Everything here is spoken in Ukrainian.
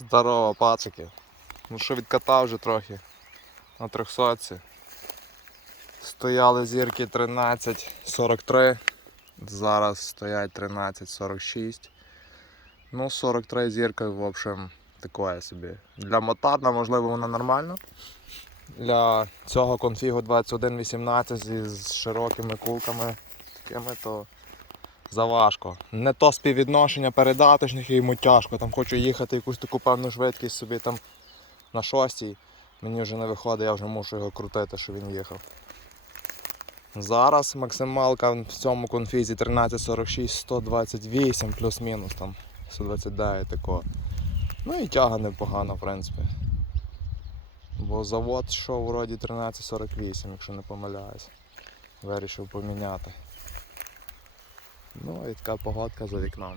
Здорово, пацики. Ну що відкатав вже трохи на 300. Стояли зірки 13.43. Зараз стоять 13.46. Ну, 43 зірка, в общем, такое собі. Для мотарна, можливо, вона нормальна. Для цього конфігу 2118 зі з широкими кулками такими, то заважко. Не то співвідношення передаточних йому тяжко. Там хочу їхати якусь таку певну швидкість собі там на шостій. Мені вже не виходить, я вже мушу його крутити, щоб він їхав. Зараз максималка в цьому конфізі 1346 128 плюс-мінус там 129 такого. Ну і тяга непогана, в принципі. Бо завод йшов вроді 1348, якщо не помиляюсь. Вирішив поміняти. Ну і така погодка за вікном.